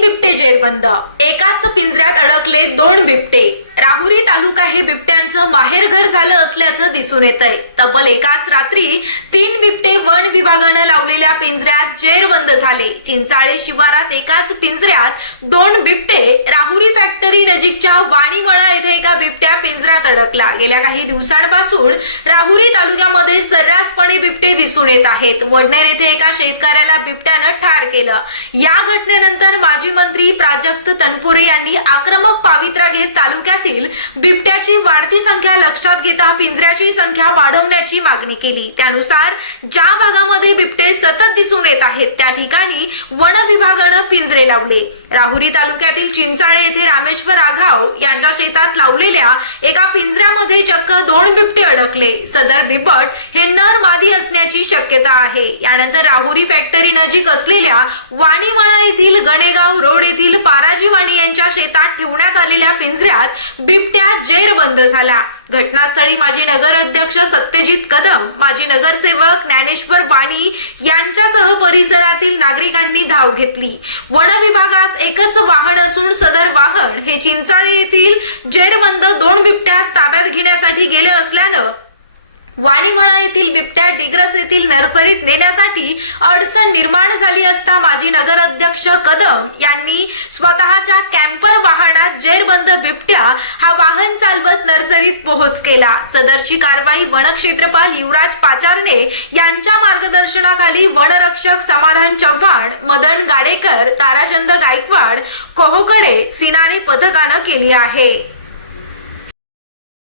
बिबटे जेरबंद. एकाच पिंजऱ्यात अडकले दोन बिबटे. राहुरी तालुका हे बिबट्यांचं माहेरघर झालं असल्याचं दिसून येत आहे तब्बल एकाच रात्री तीन बिबटे वन विभागानं लावलेल्या पिंजऱ्यात जेरबंद झाले. चिंचाळे शिवारात एकाच पिंजऱ्यात दोन बिबटे राहुरी फॅक्टरी नजीकच्या वाणीमळा येथे एका बिबट्या पिंजऱ्यात अडकला. गेल्या काही दिवसांपासून राहुरी तालुक्यामध्ये सर्रासपणे बिबटे दिसून येत आहेत. वडनेर येथे एका शेतकऱ्याला बिबट्यानं केलं. या घटनेनंतर माजी मंत्री प्राजक्त तनपुरे यांनी आक्रमक पावित्रा घेत तालुक्यातील बिबट्याची वाढती संख्या लक्षात घेता पिंजऱ्याची संख्या वाढवण्याची मागणी केली. त्यानुसार ज्या भागामध्ये बिबटे सतत दिसून येत आहेत त्या ठिकाणी वन विभागानं पिंजरे लावले. राहुरी तालुक्यातील चिंचाळे येथे रामेश्वर आघाव यांच्या शेतात लावलेल्या एका पिंजऱ्यामध्ये चक्क दोन बिबटे अडकले. सदर बिबट हे नर मादी शक्यता आहे. यानंतर राहुरी फॅक्टरी नजीक असलेल्या वाणीवाणा येथील गणेगाव रोड येथील पाराजीवाणी यांच्या शेतात ठेवण्यात आलेल्या पिंजऱ्यात बिबट्या जेरबंद झाला. घटनास्थळी माजी नगर अध्यक्ष सत्यजित कदम माजी नगरसेवक ज्ञानेश्वर वाणी यांच्यासह परिसरातील नागरिकांनी धाव घेतली. वन विभागास एकच वाहन असून सदर वाहन हे चिंचाळे येथील जेरबंद दोन बिबट्यास ताब्यात घेण्यासाठी गेले असल्यानं वाणीमळा येथील बिबट्या डिग्र येथील नेण्यासाठी अडचण निर्माण झाली असता माजी नगर अध्यक्ष कदम यांनी स्वतःच्या कॅम्पर वाहनात जेरबंद बिबट्या हा वाहन चालवत नर्सरीत पोहोच केला. सदरची कारवाई वनक्षेत्रपाल युवराज पाचारणे यांच्या मार्गदर्शनाखाली वनरक्षक समाधान चव्हाण मदन गाडेकर ताराचंद गायकवाड कोहोकडे सिनारे पथकानं केली आहे.